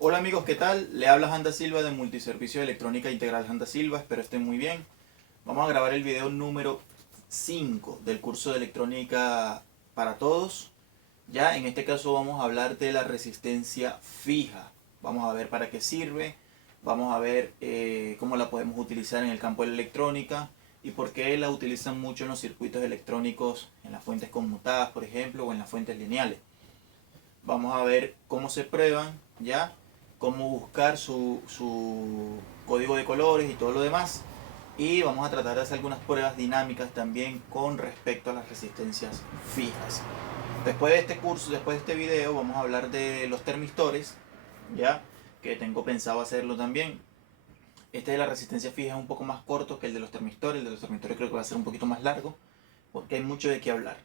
Hola amigos, ¿qué tal? Le habla Janda Silva de Multiservicio de Electrónica Integral Janda Silva, espero estén muy bien. Vamos a grabar el video número 5 del curso de electrónica para todos. Ya en este caso vamos a hablar de la resistencia fija. Vamos a ver para qué sirve, vamos a ver cómo la podemos utilizar en el campo de la electrónica y por qué la utilizan mucho en los circuitos electrónicos, en las fuentes conmutadas por ejemplo o en las fuentes lineales. Vamos a ver cómo se prueban, ya, cómo buscar su código de colores y todo lo demás. Y vamos a tratar de hacer algunas pruebas dinámicas también con respecto a las resistencias fijas. Después de este curso, después de este video, vamos a hablar de los termistores, ya, que tengo pensado hacerlo también. Este de la resistencia fija es un poco más corto que el de los termistores. El de los termistores creo que va a ser un poquito más largo, porque hay mucho de qué hablar.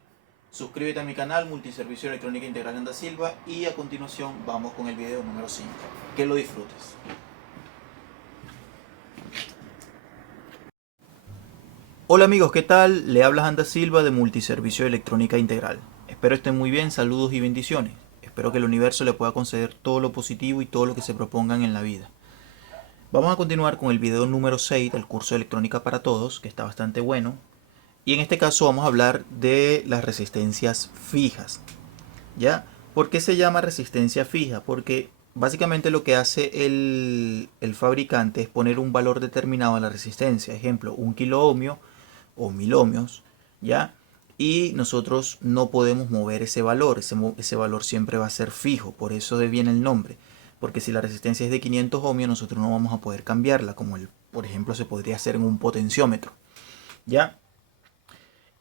Suscríbete a mi canal Multiservicio Electrónica Integral Anda Silva y a continuación vamos con el video número 5. Que lo disfrutes. Hola amigos, ¿qué tal? Le habla Anda Silva de Multiservicio Electrónica Integral. Espero estén muy bien, saludos y bendiciones. Espero que el universo le pueda conceder todo lo positivo y todo lo que se propongan en la vida. Vamos a continuar con el video número 6 del curso de electrónica para todos, que está bastante bueno. Y en este caso vamos a hablar de las resistencias fijas. ¿Ya? ¿Por qué se llama resistencia fija? Porque básicamente lo que hace el fabricante es poner un valor determinado a la resistencia. Ejemplo, 1 kilo ohmio o 1000 ohmios, ¿ya? Y nosotros no podemos mover ese valor. Ese valor siempre va a ser fijo. Por eso viene el nombre. Porque si la resistencia es de 500 ohmios, nosotros no vamos a poder cambiarla, como por ejemplo se podría hacer en un potenciómetro, ¿ya?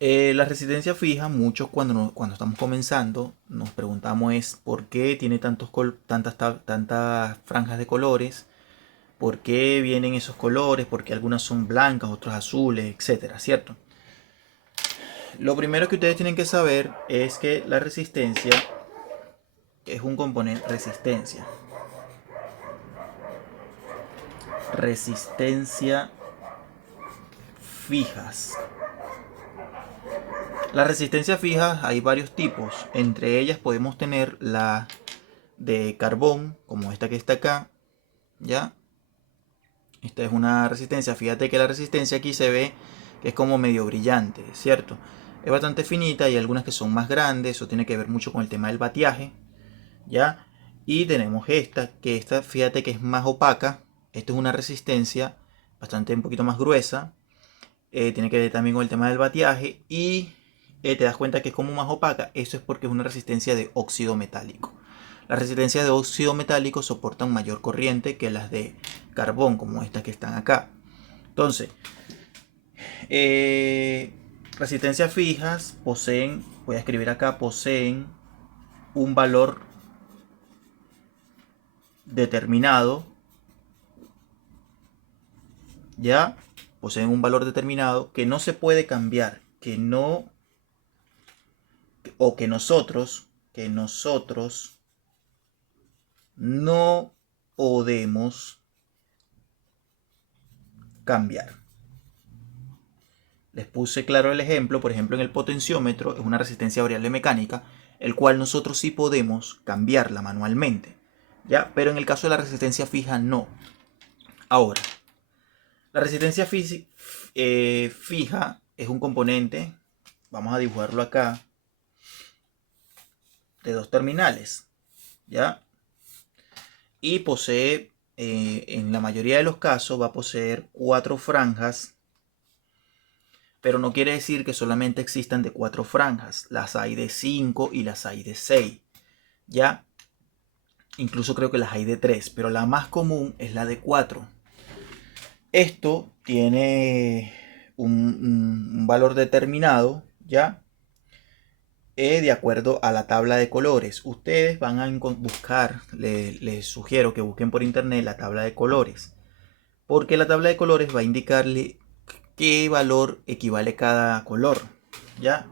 La resistencia fija, muchos cuando estamos comenzando nos preguntamos es por qué tiene tantas franjas de colores, por qué vienen esos colores, por qué algunas son blancas, otras azules, etcétera, ¿cierto? Lo primero que ustedes tienen que saber es que la resistencia es un componente resistencia fijas. Las resistencias fijas hay varios tipos, entre ellas podemos tener la de carbón, como esta que está acá, ¿ya? Esta es una resistencia, fíjate que la resistencia aquí se ve que es como medio brillante, ¿cierto? Es bastante finita y algunas que son más grandes, eso tiene que ver mucho con el tema del bateaje, ¿ya? Y tenemos esta fíjate que es más opaca, esta es una resistencia bastante un poquito más gruesa, tiene que ver también con el tema del bateaje y te das cuenta que es como más opaca, eso es porque es una resistencia de óxido metálico. Las resistencias de óxido metálico soportan mayor corriente que las de carbón, como estas que están acá. Entonces, resistencias fijas poseen, voy a escribir acá, poseen un valor determinado, ya, poseen un valor determinado que no se puede cambiar, que no, o que nosotros no podemos cambiar. Les puse claro el ejemplo, por ejemplo en el potenciómetro es una resistencia variable mecánica, el cual nosotros sí podemos cambiarla manualmente, ¿ya? Pero en el caso de la resistencia fija no. Ahora, la resistencia fija es un componente, vamos a dibujarlo acá, de dos terminales, ¿ya? Y posee, en la mayoría de los casos, va a poseer 4 franjas, pero no quiere decir que solamente existan de 4 franjas. Las hay de 5 y las hay de 6. Ya, incluso creo que las hay de 3, pero la más común es la de 4. Esto tiene un valor determinado, ya, de acuerdo a la tabla de colores. Ustedes van a buscar, les sugiero que busquen por internet la tabla de colores, porque la tabla de colores va a indicarle qué valor equivale cada color, ¿ya?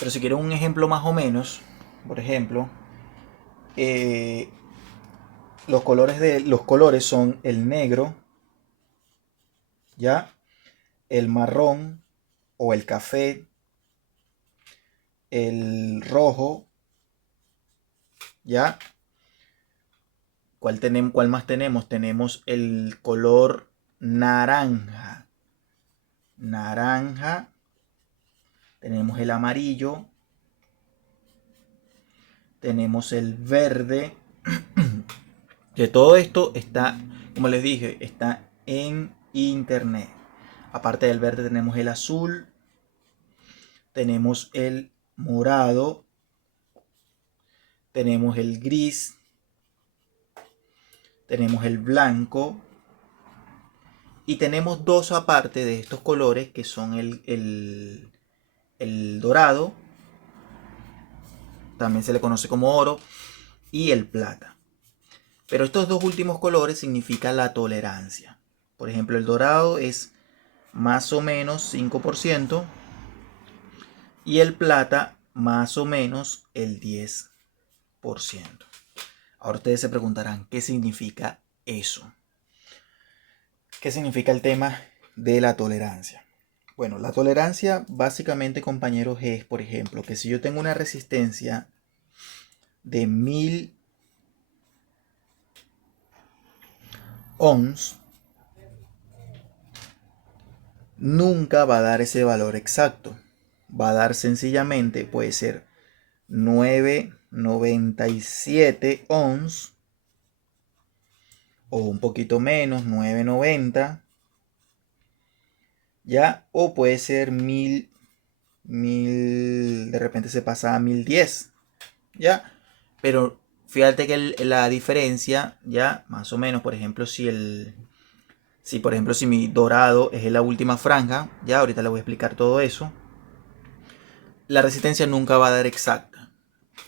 Pero si quieren un ejemplo más o menos, por ejemplo, eh, los colores son el negro, ¿ya? El marrón o el café, el rojo, ¿ya? ¿Cuál más tenemos? Tenemos el color naranja. Naranja. Tenemos el amarillo. Tenemos el verde. Que todo esto está, como les dije, está en internet. Aparte del verde tenemos el azul. Tenemos el morado. Tenemos el gris. Tenemos el blanco. Y tenemos dos aparte de estos colores que son el dorado. También se le conoce como oro. Y el plata. Pero estos dos últimos colores significan la tolerancia. Por ejemplo, el dorado es más o menos 5%. Y el plata más o menos el 10%. Ahora ustedes se preguntarán, ¿qué significa eso? ¿Qué significa el tema de la tolerancia? Bueno, la tolerancia básicamente, compañeros, es, por ejemplo, que si yo tengo una resistencia de 1000 ohms, nunca va a dar ese valor exacto. Va a dar sencillamente, puede ser 997 ohms o un poquito menos, 990, ya, o puede ser 1000, de repente se pasa a 1010, ya, pero fíjate que la diferencia, ya, más o menos, por ejemplo, si por ejemplo, si mi dorado es en la última franja, ya, ahorita le voy a explicar todo eso, la resistencia nunca va a dar exacta.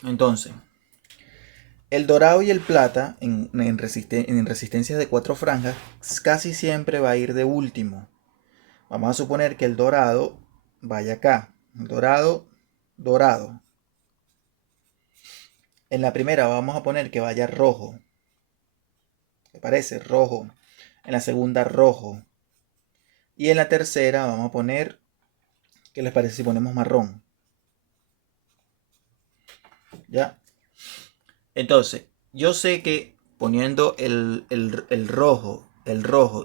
Entonces, el dorado y el plata en resistencias de 4 franjas casi siempre va a ir de último. Vamos a suponer que el dorado vaya acá. Dorado. En la primera vamos a poner que vaya rojo. ¿Qué parece? Rojo. En la segunda rojo. Y en la tercera vamos a poner, ¿qué les parece si ponemos marrón? ¿Ya? Entonces, yo sé que poniendo el rojo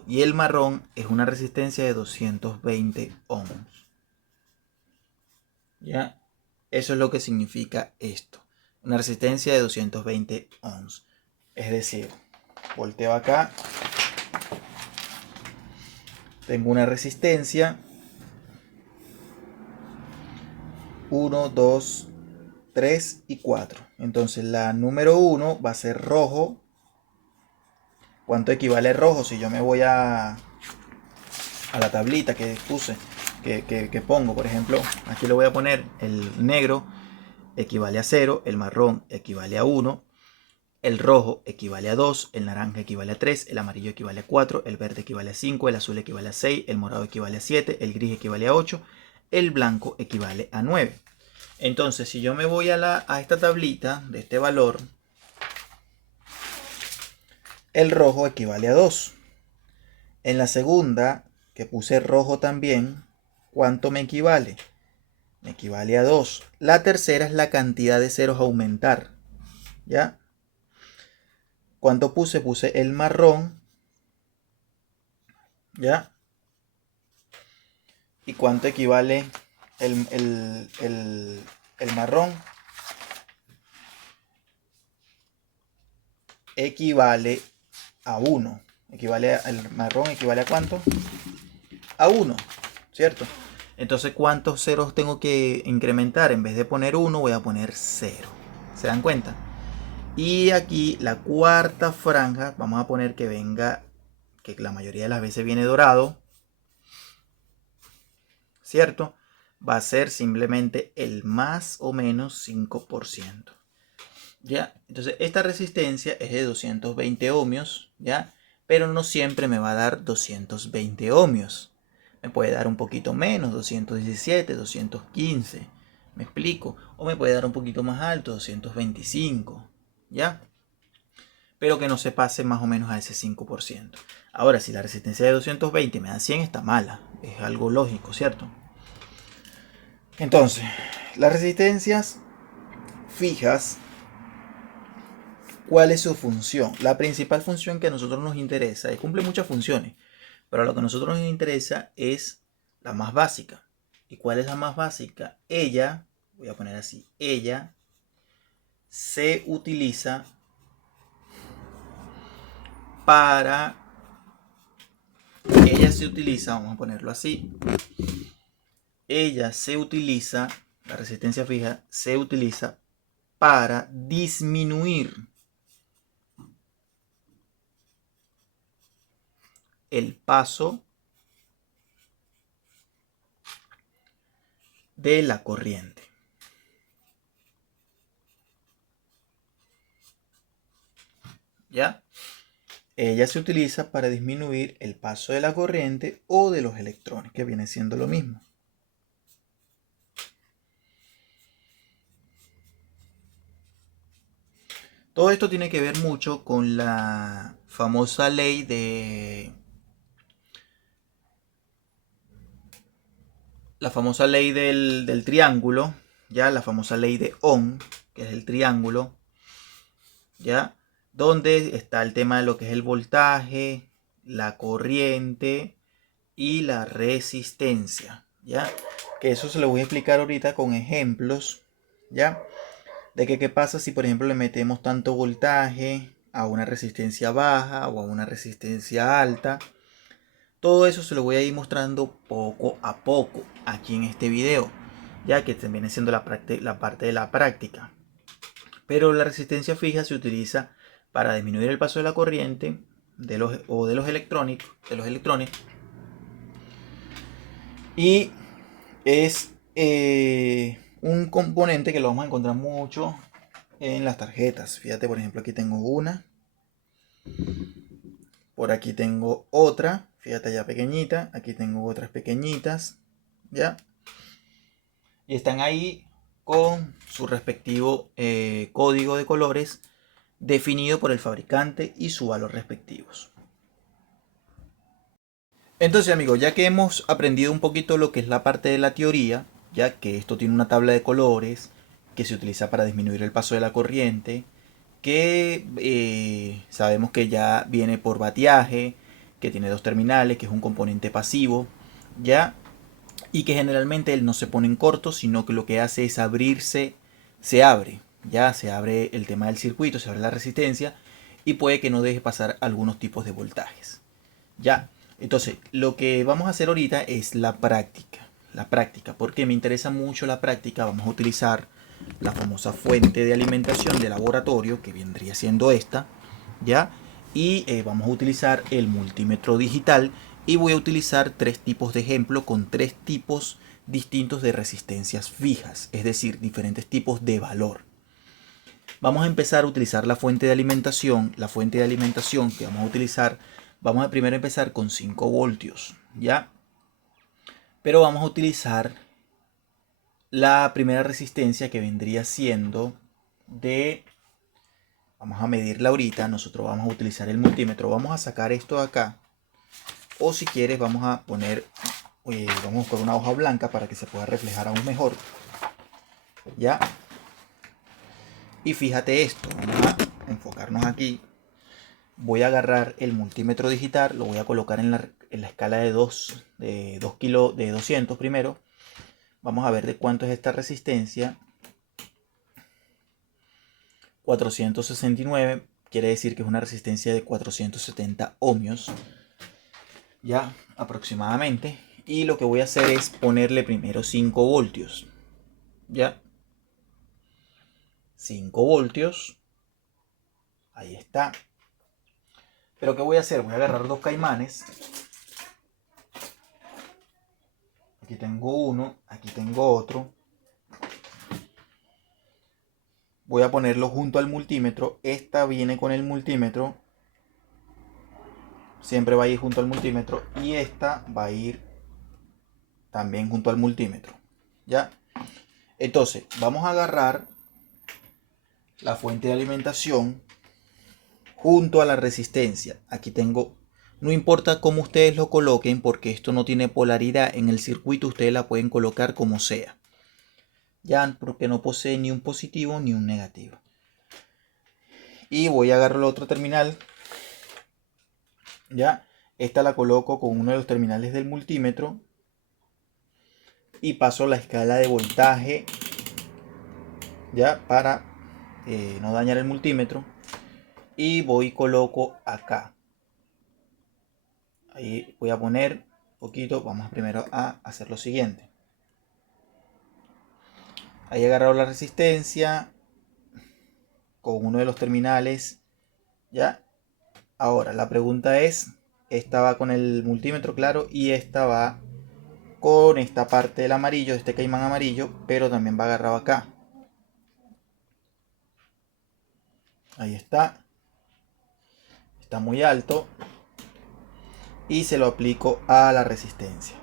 y el marrón es una resistencia de 220 ohms. ¿Ya? Eso es lo que significa esto. Una resistencia de 220 ohms. Es decir, volteo acá. Tengo una resistencia. 1, 2, 3 y 4. Entonces la número 1 va a ser rojo. ¿Cuánto equivale rojo? Si yo me voy a la tablita que puse, que pongo, por ejemplo, aquí le voy a poner el negro equivale a 0, el marrón equivale a 1, el rojo equivale a 2, el naranja equivale a 3, el amarillo equivale a 4, el verde equivale a 5, el azul equivale a 6, el morado equivale a 7, el gris equivale a 8, el blanco equivale a 9. Entonces, si yo me voy a esta tablita de este valor, el rojo equivale a 2. En la segunda, que puse rojo también, ¿cuánto me equivale? Me equivale a 2. La tercera es la cantidad de ceros a aumentar. ¿Ya? ¿Cuánto puse? Puse el marrón. ¿Ya? ¿Y cuánto equivale el marrón? Equivale a 1. El marrón equivale a ¿cuánto? A 1, ¿cierto? Entonces, ¿cuántos ceros tengo que incrementar? En vez de poner 1, voy a poner 0. ¿Se dan cuenta? Y aquí la cuarta franja, vamos a poner que venga, que la mayoría de las veces viene dorado, ¿cierto? Va a ser simplemente el más o menos 5%. ¿Ya? Entonces, esta resistencia es de 220 ohmios, ¿ya? Pero no siempre me va a dar 220 ohmios. Me puede dar un poquito menos, 217, 215. ¿Me explico? O me puede dar un poquito más alto, 225. ¿Ya? Pero que no se pase más o menos a ese 5%. Ahora, si la resistencia de 220 me da 100, está mala. Es algo lógico, ¿cierto? Entonces, las resistencias fijas, ¿Cuál es su función? La principal función que a nosotros nos interesa, cumple muchas funciones, pero lo que a nosotros nos interesa es la más básica. ¿Y cuál es la más básica? Ella, voy a poner así, ella se utiliza para... vamos a ponerlo así, ella se utiliza, la resistencia fija se utiliza para disminuir el paso de la corriente. ¿Ya? Ella se utiliza para disminuir el paso de la corriente o de los electrones, que viene siendo lo mismo. Todo esto tiene que ver mucho con la famosa ley de... La famosa ley del triángulo, ya, la famosa ley de Ohm, que es el triángulo, ya, donde está el tema de lo que es el voltaje, la corriente y la resistencia, ya, que eso se lo voy a explicar ahorita con ejemplos, ya, de que qué pasa si por ejemplo le metemos tanto voltaje a una resistencia baja o a una resistencia alta. Todo eso se lo voy a ir mostrando poco a poco aquí en este video, ya que viene siendo la parte de la práctica. Pero la resistencia fija se utiliza para disminuir el paso de la corriente de los electrones. Y es un componente que lo vamos a encontrar mucho en las tarjetas. Fíjate, por ejemplo, aquí tengo una. Por aquí tengo otra, fíjate ya pequeñita, aquí tengo otras pequeñitas, ¿ya? Y están ahí con su respectivo código de colores definido por el fabricante y su valor respectivos. Entonces amigos, ya que hemos aprendido un poquito lo que es la parte de la teoría, ya que esto tiene una tabla de colores que se utiliza para disminuir el paso de la corriente, que sabemos que ya viene por batiaje, que tiene dos terminales, que es un componente pasivo, ya, y que generalmente él no se pone en corto, sino que lo que hace es abrirse, se abre, ya se abre el tema del circuito, se abre la resistencia y puede que no deje pasar algunos tipos de voltajes, ya. Entonces, lo que vamos a hacer ahorita es la práctica, porque me interesa mucho la práctica. Vamos a utilizar la famosa fuente de alimentación de laboratorio, que vendría siendo esta, ¿ya? Y vamos a utilizar el multímetro digital y voy a utilizar tres tipos de ejemplo con tres tipos distintos de resistencias fijas, es decir, diferentes tipos de valor. Vamos a empezar a utilizar la fuente de alimentación. La fuente de alimentación que vamos a utilizar, vamos a primero empezar con 5 voltios, ¿ya? Pero vamos a utilizar la primera resistencia, que vendría siendo de... Vamos a medirla ahorita. Nosotros vamos a utilizar el multímetro. Vamos a sacar esto de acá. O si quieres vamos a poner... vamos a buscar una hoja blanca para que se pueda reflejar aún mejor, ¿ya? Y fíjate esto. Vamos a enfocarnos aquí. Voy a agarrar el multímetro digital, lo voy a colocar en la escala de 2 kilos, de 200 primero. Vamos a ver de cuánto es esta resistencia. 469, quiere decir que es una resistencia de 470 ohmios, ya aproximadamente. Y lo que voy a hacer es ponerle primero 5 voltios, ya. 5 voltios, ahí está. Pero ¿qué voy a hacer? Voy a agarrar dos caimanes. Aquí tengo uno, aquí tengo otro. Voy a ponerlo junto al multímetro. Esta viene con el multímetro. Siempre va a ir junto al multímetro. Y esta va a ir también junto al multímetro, ¿ya? Entonces, vamos a agarrar la fuente de alimentación junto a la resistencia. Aquí tengo, no importa cómo ustedes lo coloquen, porque esto no tiene polaridad en el circuito, ustedes la pueden colocar como sea, ya, porque no posee ni un positivo ni un negativo. Y voy a agarrar la otra terminal. Ya, esta la coloco con uno de los terminales del multímetro. Y paso la escala de voltaje. Ya, para no dañar el multímetro. Y voy y coloco acá. Ahí voy a poner un poquito. Vamos primero a hacer lo siguiente. Ahí he agarrado la resistencia con uno de los terminales. Ya. Ahora la pregunta es, esta va con el multímetro, claro, y esta va con esta parte del amarillo, este caimán amarillo, pero también va agarrado acá. Ahí está. Está muy alto. Y se lo aplico a la resistencia.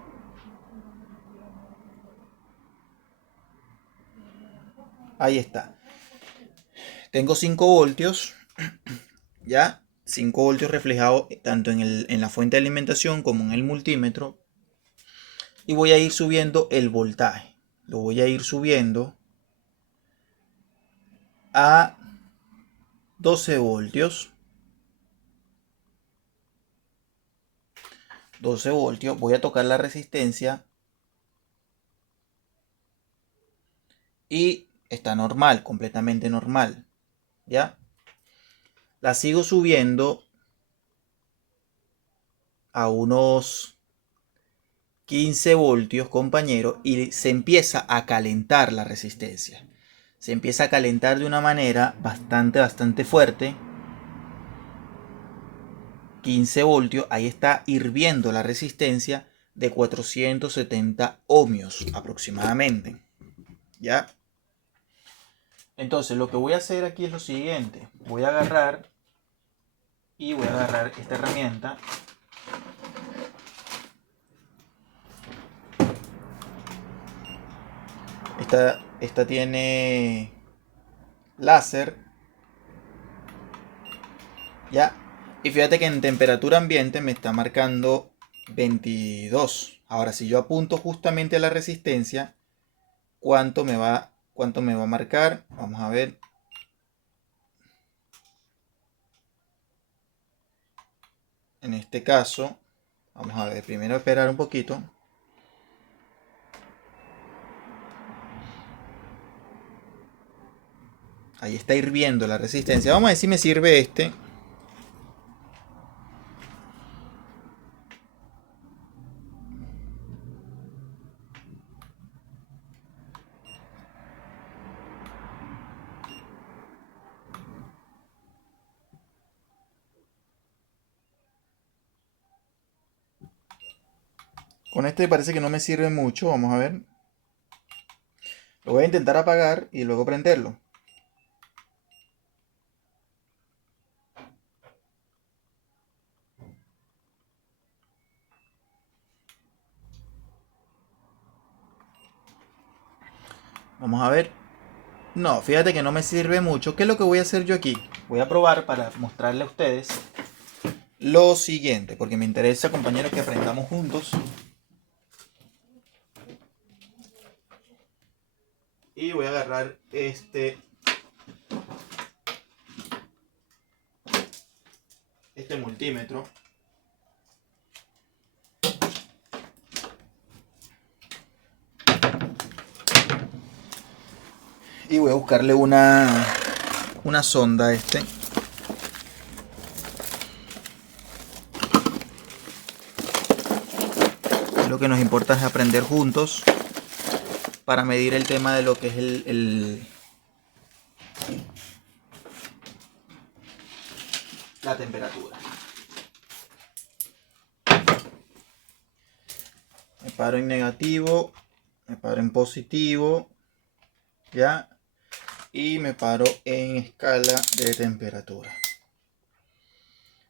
Ahí está. Tengo 5 voltios. Ya. 5 voltios reflejados tanto en la fuente de alimentación como en el multímetro. Y voy a ir subiendo el voltaje. Lo voy a ir subiendo a 12 voltios. 12 voltios. Voy a tocar la resistencia. Y está normal, completamente normal. ¿Ya? La sigo subiendo a unos 15 voltios, compañero, y se empieza a calentar la resistencia. Se empieza a calentar de una manera bastante fuerte. 15 voltios, ahí está hirviendo la resistencia de 470 ohmios aproximadamente. ¿Ya? Entonces lo que voy a hacer aquí es lo siguiente. Voy a agarrar esta herramienta. Esta tiene láser. Ya. Y fíjate que en temperatura ambiente me está marcando 22. Ahora, si yo apunto justamente a la resistencia, ¿cuánto me va a marcar? Vamos a ver. En este caso, vamos a ver, primero esperar un poquito. Ahí está hirviendo la resistencia. Vamos a ver si me sirve este. Con este parece que no me sirve mucho. Vamos a ver. Lo voy a intentar apagar y luego prenderlo. Vamos a ver. No, fíjate que no me sirve mucho. ¿Qué es lo que voy a hacer yo aquí? Voy a probar para mostrarle a ustedes lo siguiente, porque me interesa, compañeros, que aprendamos juntos. Y voy a agarrar este multímetro. Y voy a buscarle una sonda a este. Lo que nos importa es aprender juntos para medir el tema de lo que es la temperatura. Me paro en negativo, me paro en positivo, ya, y me paro en escala de temperatura.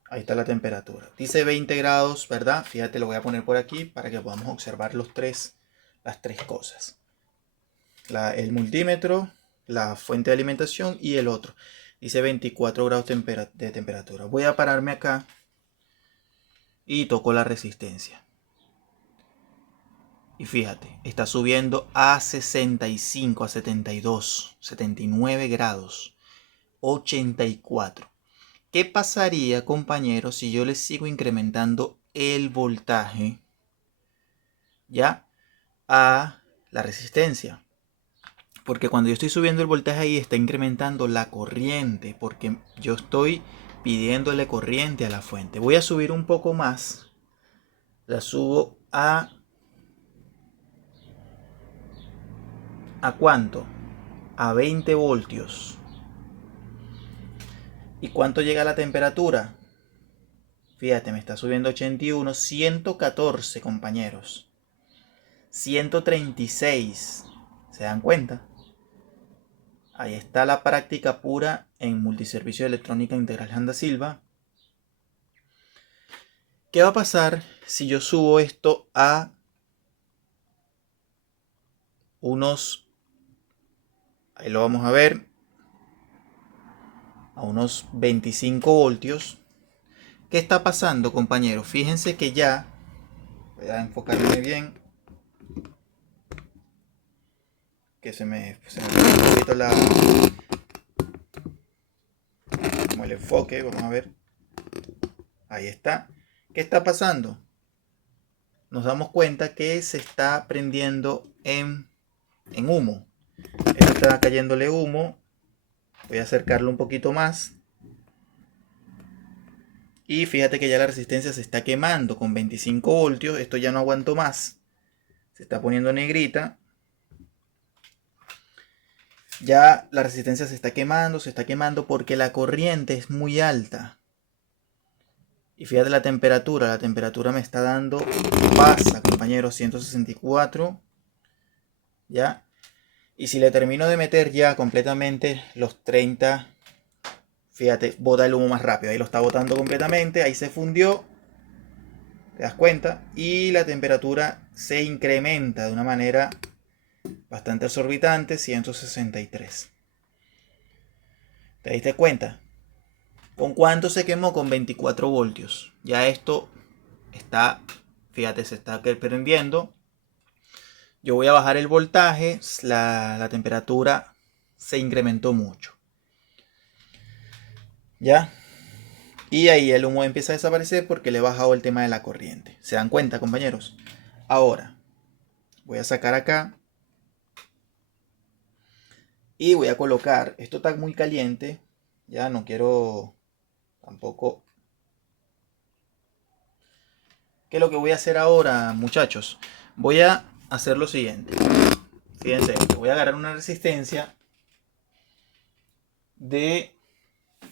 Ahí está la temperatura. Dice 20 grados, ¿verdad? Fíjate, lo voy a poner por aquí para que podamos observar las tres cosas. El multímetro, la fuente de alimentación y el otro. Dice 24 grados de temperatura. Voy a pararme acá y toco la resistencia. Y fíjate, está subiendo a 65, a 72, 79 grados. 84. ¿Qué pasaría, compañeros, si yo le sigo incrementando el voltaje ya a la resistencia? Porque cuando yo estoy subiendo el voltaje ahí está incrementando la corriente, porque yo estoy pidiéndole corriente a la fuente. Voy a subir un poco más. La subo ¿a cuánto? A 20 voltios. ¿Y cuánto llega la temperatura? Fíjate, me está subiendo 81, 114, compañeros. 136. ¿Se dan cuenta? Ahí está la práctica pura en Multiservicio de Electrónica Integral Handa Silva. ¿Qué va a pasar si yo subo esto a unos, ahí lo vamos a ver, a unos 25 voltios? ¿Qué está pasando, compañeros? Fíjense que ya, voy a enfocarme bien, que se me fue un poquito como el enfoque, vamos a ver, ahí está. ¿Qué está pasando? Nos damos cuenta que se está prendiendo en humo. Esto está cayéndole humo. Voy a acercarlo un poquito más. Y fíjate que ya la resistencia se está quemando con 25 voltios. Esto ya no aguanto más. Se está poniendo negrita. Ya la resistencia se está quemando porque la corriente es muy alta. Y fíjate la temperatura me está dando, pasa, compañeros, 164. Ya. Y si le termino de meter ya completamente los 30, fíjate, bota el humo más rápido. Ahí lo está botando completamente, ahí se fundió. ¿Te das cuenta? Y la temperatura se incrementa de una manera bastante exorbitante, 163. ¿Te diste cuenta? ¿Con cuánto se quemó? Con 24 voltios. Ya esto está, fíjate, se está prendiendo. Yo voy a bajar el voltaje, la temperatura se incrementó mucho. ¿Ya? Y ahí el humo empieza a desaparecer porque le he bajado el tema de la corriente. ¿Se dan cuenta, compañeros? Ahora, voy a sacar acá. Y voy a colocar, esto está muy caliente. Ya no quiero tampoco. ¿Qué es lo que voy a hacer ahora, muchachos? Voy a hacer lo siguiente. Fíjense, voy a agarrar una resistencia de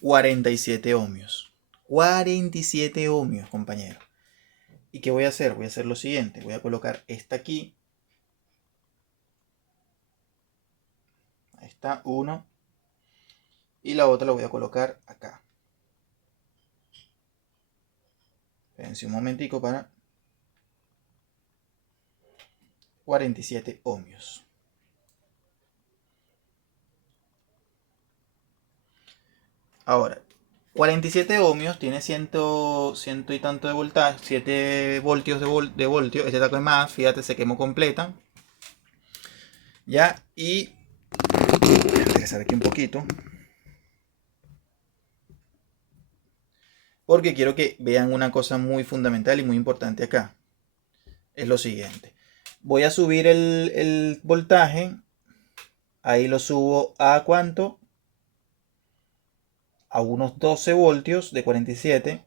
47 ohmios. 47 ohmios, compañero. ¿Y qué voy a hacer? Voy a hacer lo siguiente. Voy a colocar esta aquí. Ahí está, uno. Y la otra la voy a colocar acá. Espérense un momentico para 47 ohmios. Ahora, 47 ohmios tiene 100 y tanto de voltaje, 7 voltios de voltio. Este taco es más, fíjate, se quemó completa. Ya, y voy a enderezar aquí un poquito. Porque quiero que vean una cosa muy fundamental y muy importante acá. Es lo siguiente. Voy a subir el voltaje. Ahí lo subo a ¿cuánto? A unos 12 voltios de 47.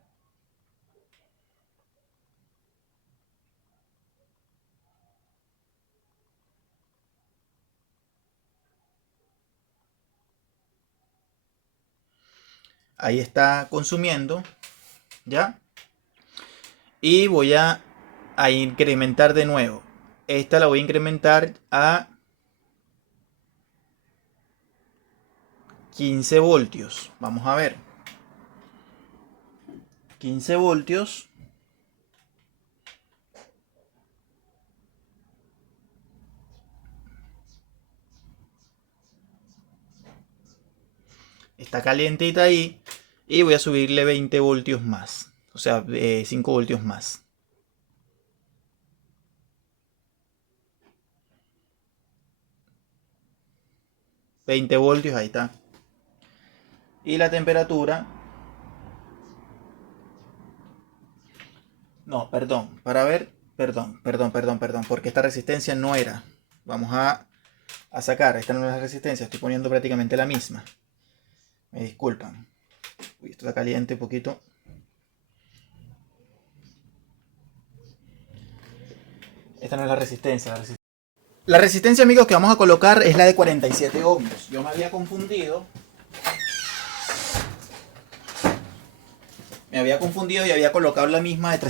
Ahí está consumiendo. ¿Ya? Y voy a incrementar de nuevo. Esta la voy a incrementar a 15 voltios. Vamos a ver. 15 voltios. Está calientita ahí. Y voy a subirle 20 voltios más. O sea, 5 voltios más. 20 voltios, ahí está. Y la temperatura... No, perdón, para ver, perdón, porque esta resistencia no era. Vamos a sacar, esta no es la resistencia, estoy poniendo prácticamente la misma. Me disculpan. Uy, esto está caliente un poquito. Esta no es la resistencia. La resistencia, amigos, que vamos a colocar es la de 47 ohmios. Yo me había confundido. Me había confundido y había colocado la misma de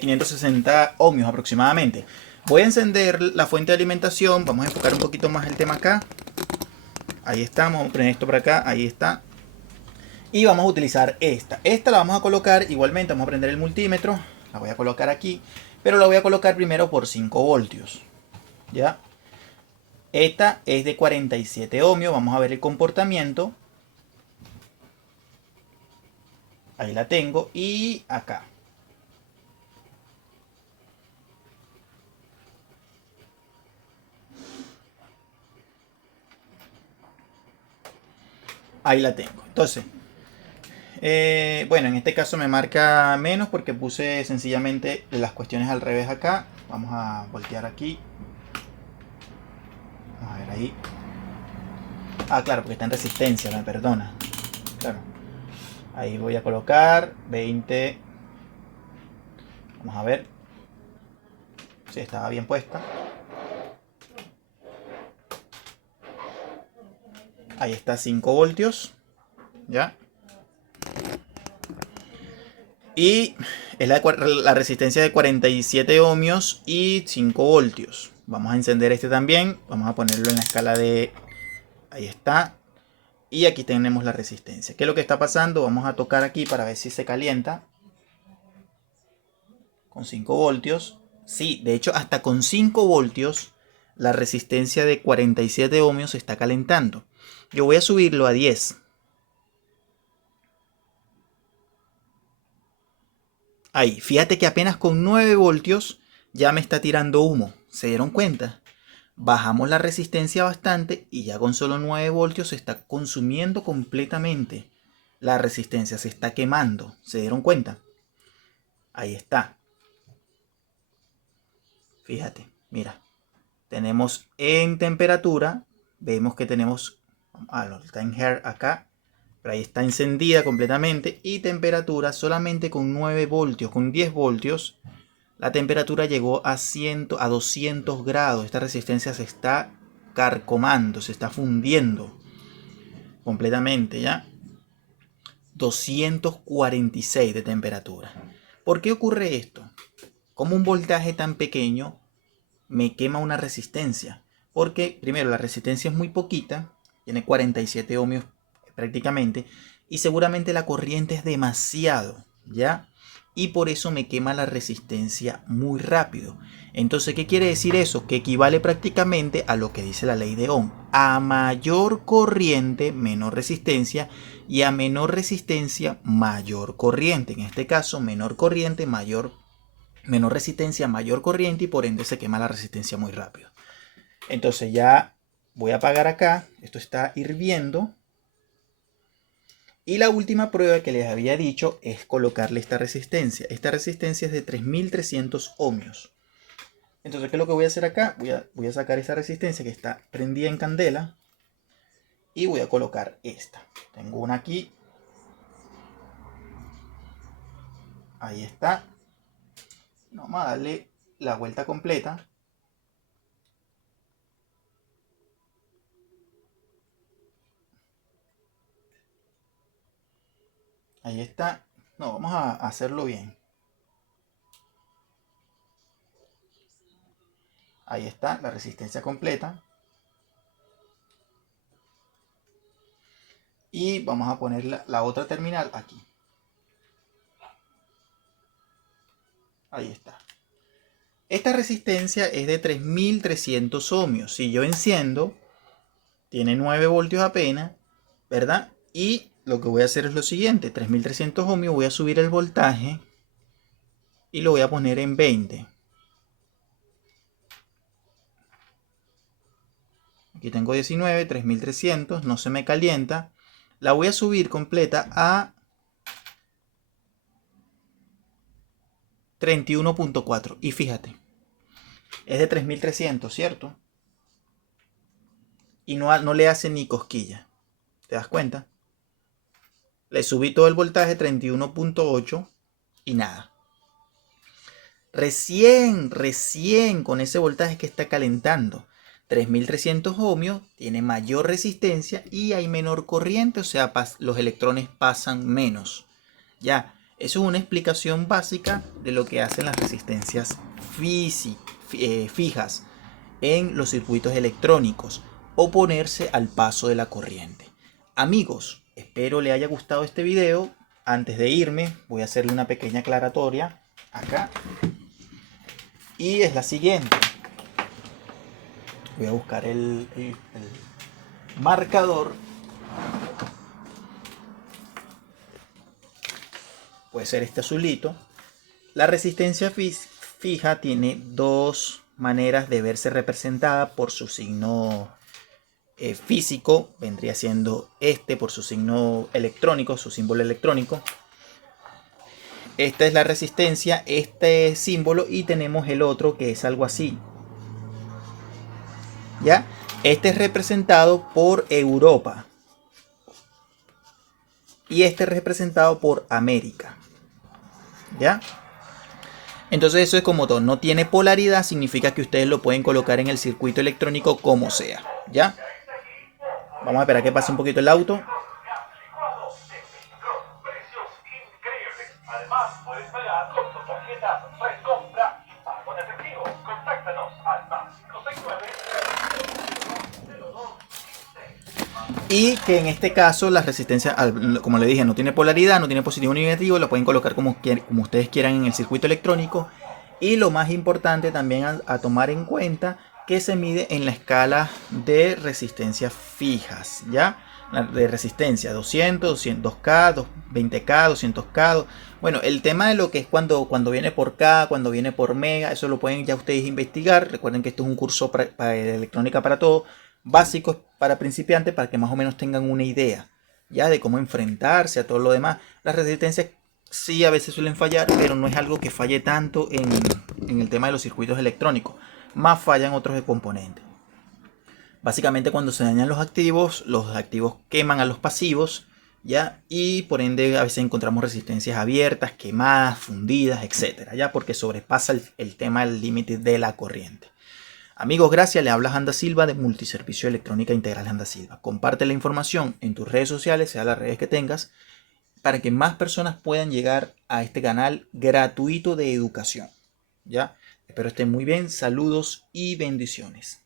560 ohmios aproximadamente. Voy a encender la fuente de alimentación. Vamos a enfocar un poquito más el tema acá. Ahí estamos. Vamos a poner esto por acá. Ahí está. Y vamos a utilizar esta. Esta la vamos a colocar igualmente. Vamos a prender el multímetro. La voy a colocar aquí. Pero la voy a colocar primero por 5 voltios. ¿Ya? Esta es de 47 ohmios. Vamos a ver el comportamiento. Ahí la tengo. Y acá. Ahí la tengo. Entonces, bueno, en este caso me marca menos porque puse sencillamente las cuestiones al revés acá. Vamos a voltear aquí. Vamos a ver ahí. Ah, claro, porque está en resistencia, me perdona. Claro. Ahí voy a colocar 20. Vamos a ver. Si estaba bien puesta. Ahí está 5 voltios. ¿Ya? Y es la resistencia de 47 ohmios y 5 voltios. Vamos a encender este también. Vamos a ponerlo en la escala de... Ahí está. Y aquí tenemos la resistencia. ¿Qué es lo que está pasando? Vamos a tocar aquí para ver si se calienta. Con 5 voltios. Sí, de hecho hasta con 5 voltios la resistencia de 47 ohmios se está calentando. Yo voy a subirlo a 10. Ahí, fíjate que apenas con 9 voltios ya me está tirando humo. ¿Se dieron cuenta? Bajamos la resistencia bastante y ya con solo 9 voltios se está consumiendo completamente. La resistencia se está quemando. ¿Se dieron cuenta? Ahí está. Fíjate, mira. Tenemos en temperatura. Vemos que tenemos... está en here acá. Pero ahí está encendida completamente. Y temperatura solamente con 9 voltios. Con 10 voltios. La temperatura llegó a 200 grados. Esta resistencia se está carcomando, se está fundiendo completamente, ¿ya? 246 de temperatura. ¿Por qué ocurre esto? Como un voltaje tan pequeño me quema una resistencia. Porque, primero, la resistencia es muy poquita. Tiene 47 ohmios prácticamente. Y seguramente la corriente es demasiado, ¿ya? Y por eso me quema la resistencia muy rápido. Entonces, ¿qué quiere decir eso? Que equivale prácticamente a lo que dice la ley de Ohm. A mayor corriente, menor resistencia. Y a menor resistencia, mayor corriente. En este caso, menor corriente, menor resistencia, mayor corriente. Y por ende se quema la resistencia muy rápido. Entonces ya voy a apagar acá. Esto está hirviendo. Y la última prueba que les había dicho es colocarle esta resistencia. Esta resistencia es de 3300 ohmios. Entonces, ¿qué es lo que voy a hacer acá? Voy a sacar esta resistencia que está prendida en candela. Y voy a colocar esta. Tengo una aquí. Ahí está. Vamos a darle la vuelta completa. Ahí está. No, vamos a hacerlo bien. Ahí está la resistencia completa. Y vamos a poner la otra terminal aquí. Ahí está. Esta resistencia es de 3300 ohmios. Si yo enciendo, tiene 9 voltios apenas, ¿verdad? Y lo que voy a hacer es lo siguiente. 3300 ohmios, voy a subir el voltaje y lo voy a poner en 20. Aquí tengo 19, 3300, no se me calienta. La voy a subir completa a 31.4. Y fíjate, es de 3300, ¿cierto? Y no le hace ni cosquilla. ¿Te das cuenta? Le subí todo el voltaje 31.8 y nada. Recién con ese voltaje que está calentando. 3300 ohmios tiene mayor resistencia y hay menor corriente, o sea, los electrones pasan menos. Ya, eso es una explicación básica de lo que hacen las resistencias fijas en los circuitos electrónicos, oponerse al paso de la corriente. Amigos, espero les haya gustado este video. Antes de irme, voy a hacerle una pequeña aclaratoria acá. Y es la siguiente. Voy a buscar el marcador. Puede ser este azulito. La resistencia fija tiene dos maneras de verse representada por su signo físico. Vendría siendo este por su signo electrónico, su símbolo electrónico. Esta es la resistencia, este símbolo, y tenemos el otro que es algo así. ¿Ya? Este es representado por Europa. Y este es representado por América. ¿Ya? Entonces eso es como todo. No tiene polaridad, significa que ustedes lo pueden colocar en el circuito electrónico como sea. ¿Ya? Vamos a esperar que pase un poquito el auto. Además, puedes pagar con tu tarjeta Recompra y pago en efectivo. Contáctanos al más 569. Y que en este caso la resistencia, como le dije, no tiene polaridad, no tiene positivo ni negativo, lo pueden colocar como ustedes quieran en el circuito electrónico. Y lo más importante también a tomar en cuenta, que se mide en la escala de resistencias fijas, ¿ya? De resistencia 200, 200K, 20K, 200K. Bueno, el tema de lo que es cuando viene por K, cuando viene por mega, eso lo pueden ya ustedes investigar. Recuerden que esto es un curso para electrónica para todo, básicos para principiantes, para que más o menos tengan una idea ya de cómo enfrentarse a todo lo demás. Las resistencias sí a veces suelen fallar, pero no es algo que falle tanto en el tema de los circuitos electrónicos. Más fallan otros componentes. Básicamente cuando se dañan los activos queman a los pasivos, ¿ya? Y por ende a veces encontramos resistencias abiertas, quemadas, fundidas, etcétera, ¿ya? Porque sobrepasa el tema del límite de la corriente. Amigos, gracias. Le habla Janda Silva de Multiservicio Electrónica Integral Janda Silva. Comparte la información en tus redes sociales, sea las redes que tengas, para que más personas puedan llegar a este canal gratuito de educación. ¿Ya? Espero estén muy bien. Saludos y bendiciones.